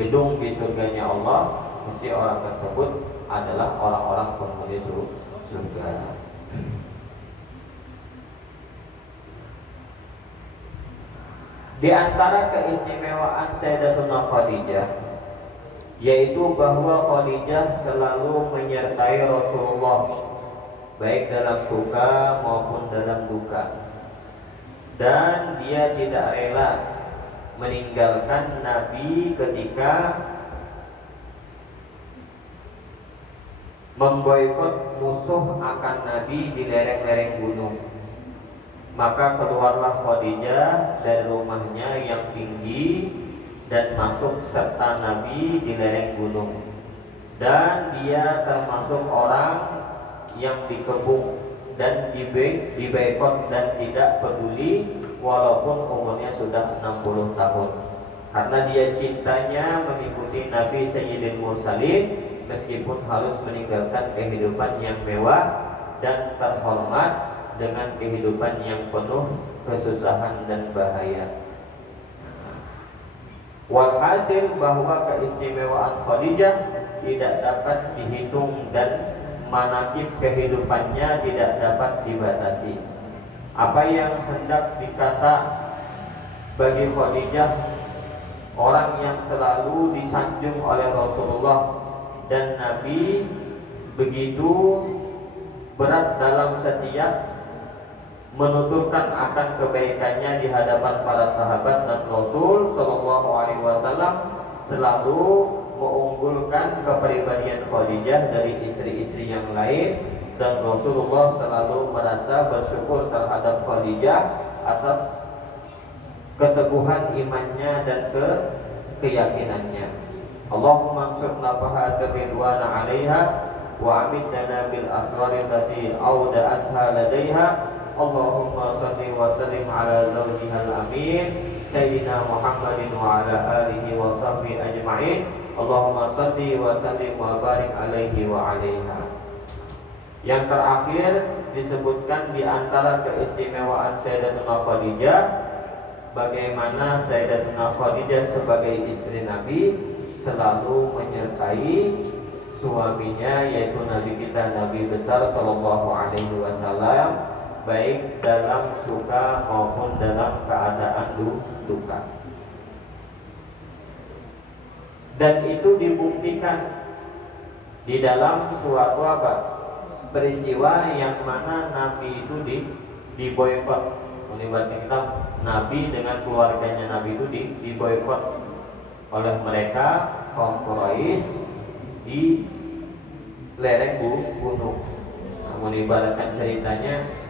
gedung di surganya Allah, mesti orang tersebut adalah orang-orang penghuni surga. Di antara keistimewaan Sayyidatuna Khadijah yaitu bahwa Khadijah selalu menyertai Rasulullah baik dalam suka maupun dalam duka, dan dia tidak rela meninggalkan Nabi ketika memboikot musuh akan Nabi di lereng-lereng gunung. Maka keluarlah Khadijah dari rumahnya yang tinggi dan masuk serta Nabi di lereng gunung. Dan dia termasuk orang yang dikepung dan diboikot dan tidak peduli walaupun umurnya sudah 60 tahun. Karena dia cintanya mengikuti Nabi Sayyidil Mursalin meskipun harus meninggalkan kehidupan yang mewah dan terhormat dengan kehidupan yang penuh kesusahan dan bahaya. Walhasil bahwa keistimewaan Khadijah tidak dapat dihitung dan manaqib kehidupannya tidak dapat dibatasi. Apa yang hendak dikata bagi Khadijah, orang yang selalu disanjung oleh Rasulullah dan Nabi, begitu berat dalam setiap menuturkan akan kebaikannya di hadapan para sahabat, dan Rasul Shallallahu Alaihi Wasallam selalu mengunggulkan kepribadian Khadijah dari istri-istri yang lain, dan Rasulullah selalu merasa bersyukur terhadap Khadijah atas keteguhan imannya dan keyakinannya. Allahumma ansurna fahatir ridwana 'alaiha wa amidna bil asrari allati awda'atha ladaiha. Allahumma salli wa sallim ala zawjihal amin Sayyidina Muhammadin wa ala alihi wa sahbihi ajma'in. Allahumma salli wa sallim wa barik alaihi wa alaiha. Yang terakhir disebutkan di antara keistimewaan Sayyidatuna Khadijah, bagaimana Sayyidatuna Khadijah sebagai istri Nabi selalu menyertai suaminya, yaitu Nabi kita Nabi besar Sallallahu Alaihi Wasallam, baik dalam suka maupun dalam keadaan duka. Dan itu dibuktikan di dalam suatu peristiwa yang mana Nabi itu diboikot. Melibatkan kita Nabi dengan keluarganya Nabi itu diboikot oleh mereka kaum Quraisy di lereng gunung. Namun ibaratkan ceritanya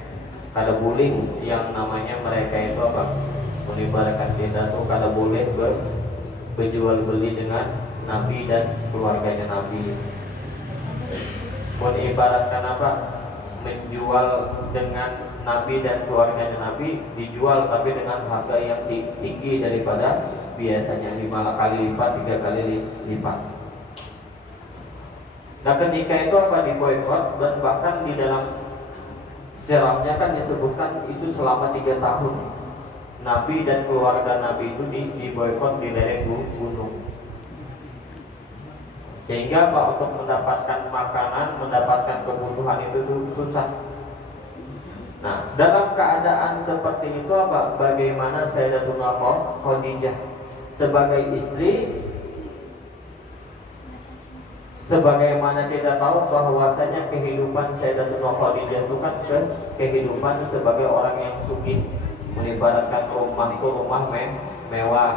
kada boleh yang namanya mereka itu menimbulkan kita tuh kada boleh berjual beli dengan Nabi dan keluarganya Nabi. Ibaratkan menjual dengan Nabi dan keluarganya Nabi, dijual tapi dengan harga yang tinggi daripada biasanya, 5 kali lipat, 3 kali lipat. Nah ketika itu diboikot, dan bahkan di dalam sejarahnya kan disebutkan itu selama 3 tahun Nabi dan keluarga Nabi itu diboikot di lereng gunung, sehingga untuk mendapatkan makanan, mendapatkan kebutuhan itu susah. Nah dalam keadaan seperti itu bagaimana Sayyidatuna Khadijah sebagai istri? Sebagaimana kita tahu bahwasanya kehidupan Sayyidatuna Khadijah itu kan kehidupan sebagai orang yang sugih, melibatkan rumah itu rumah mewah,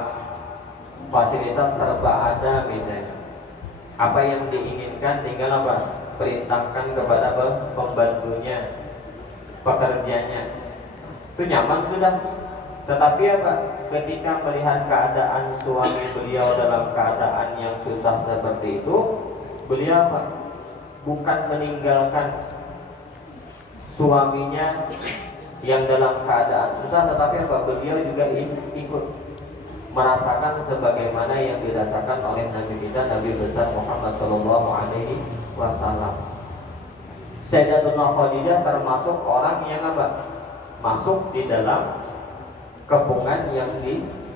fasilitas serba ada misalnya. Apa yang diinginkan tinggal perintahkan kepada pembantunya, pekerjanya, itu nyaman sudah. Tetapi ketika melihat keadaan suami beliau dalam keadaan yang susah seperti itu, beliau bukan meninggalkan suaminya yang dalam keadaan susah, tetapi beliau juga ikut merasakan sebagaimana yang dirasakan oleh Nabi kita Nabi besar Muhammad Sallallahu Alaihi Wasallam. Sayyidatuna Khadijah termasuk orang yang masuk di dalam kepungan yang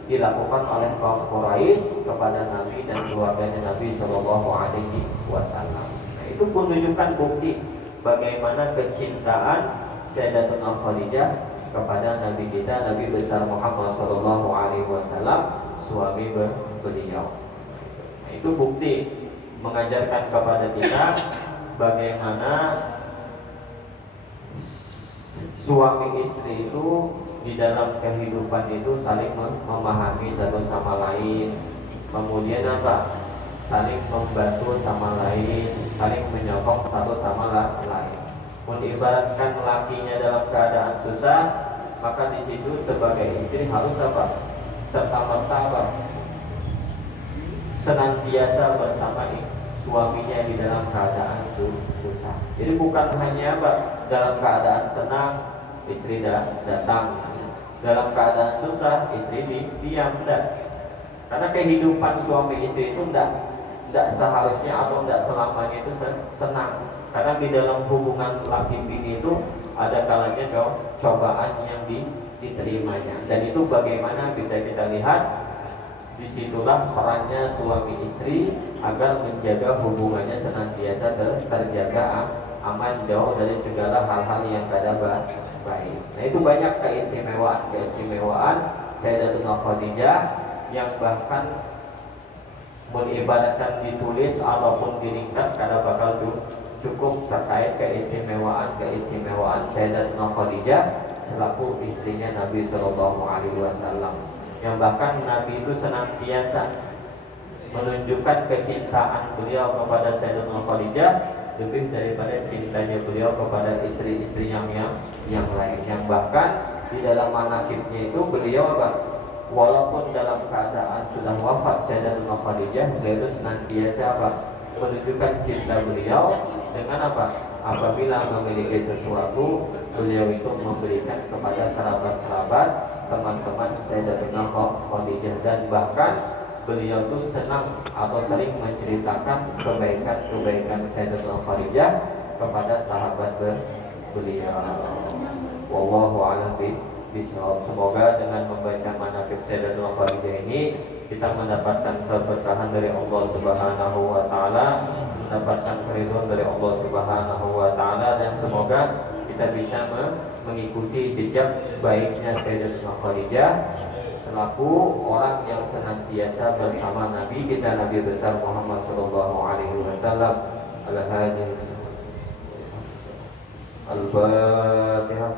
dilakukan oleh kaum Quraisy kepada Nabi dan keluarganya Nabi Shallallahu Alaihi Wasallam. Nah, itu pun menunjukkan bukti bagaimana kecintaan Sayyidatuna Khadijah kepada Nabi kita, Nabi besar Muhammad Shallallahu Alaihi Wasallam, suami beliau. Nah, itu bukti mengajarkan kepada kita bagaimana suami istri itu di dalam kehidupan itu saling memahami satu sama lain, kemudian apa? Saling membantu sama lain, saling menyokong satu sama lain. Mengibaratkan lakinya dalam keadaan susah, maka di situ sebagai istri harus apa? Serta-merta senantiasa bersama suaminya di dalam keadaan susah. Jadi bukan hanya dalam keadaan senang istri datang, dalam keadaan susah istri diam, tidak. Karena kehidupan suami istri itu tidak seharusnya atau tidak selamanya itu senang. Karena di dalam hubungan laki bini itu ada kalanya cobaan yang diterimanya. Dan itu bagaimana bisa kita lihat, disitulah perannya suami istri agar menjaga hubungannya senantiasa terjaga aman, jauh dari segala hal-hal yang kada baik. Nah, itu banyak keistimewaan Sayyidatuna Khadijah yang bahkan beribaratkan ditulis ataupun diringkas kada bakal cukup terkait keistimewaan Sayyidatuna Khadijah selaku istrinya Nabi Shallallahu Alaihi Wasallam, yang bahkan Nabi itu senantiasa menunjukkan kecintaan beliau kepada Sayyidatuna Khadijah lebih daripada cintanya beliau kepada istri-istri yang lain. Yang bahkan di dalam manaqibnya itu beliau walaupun dalam keadaan sudah wafat Sayyidatuna Khadijah, beliau itu senantiasa menunjukkan cinta beliau dengan apabila memiliki sesuatu, beliau itu memberikan kepada kerabat-kerabat, teman-teman Sayyidatuna Khadijah, dan bahkan beliau itu senang atau sering menceritakan kebaikan Sayyidatuna Khadijah kepada sahabat beliau. Wallahu a'lam bishawab. Semoga dengan membaca manaqib Sayyidatuna Khadijah ini kita mendapatkan keberkahan dari Allah Subhanahu wa taala, mendapatkan keridhaan dari Allah Subhanahu wa taala, dan semoga kita bisa mengikuti jejak baiknya Sayyidatuna Khadijah selaku orang yang senantiasa bersama Nabi kita, Nabi besar Muhammad sallallahu alaihi wasallam. Al-Hadi Al-Fatihah.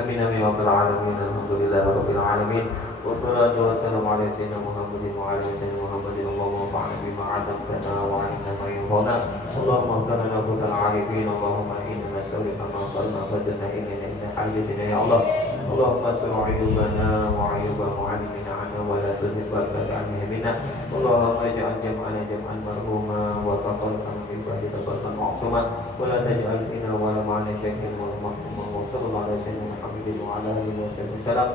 Amin amin wa rabbil alamin. Alhamdulillahi rabbil alamin. Wassalatu wassalamu ala sayyidina Muhammadin wa ala ali Muhammadin. Allahumma fa'alna bima 'allamtana wa 'allimna ma yanfa'una. Allahumma ihdina lil arifin. Allahumma inna nas'aluka ma qalna fadna inna hajatina ya Allah. Allahumma sur 'uyubana wa 'uyuba mu'allimina 'anna wa la tuzigh qalbana minna. Allahumma ij'al jam'ana jam'an marhuma wa taqabbal min ibadika taqabbal ma'suma wa la taj'al fina wa la ma'ana shay'in wa mahmuma wa sallallahu alaihi wa sallam Muhammadin wa ala alihi wa sallam.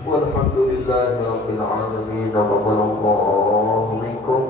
Walhamdulillahi rabbil alamin. Taqabbalallahu minkum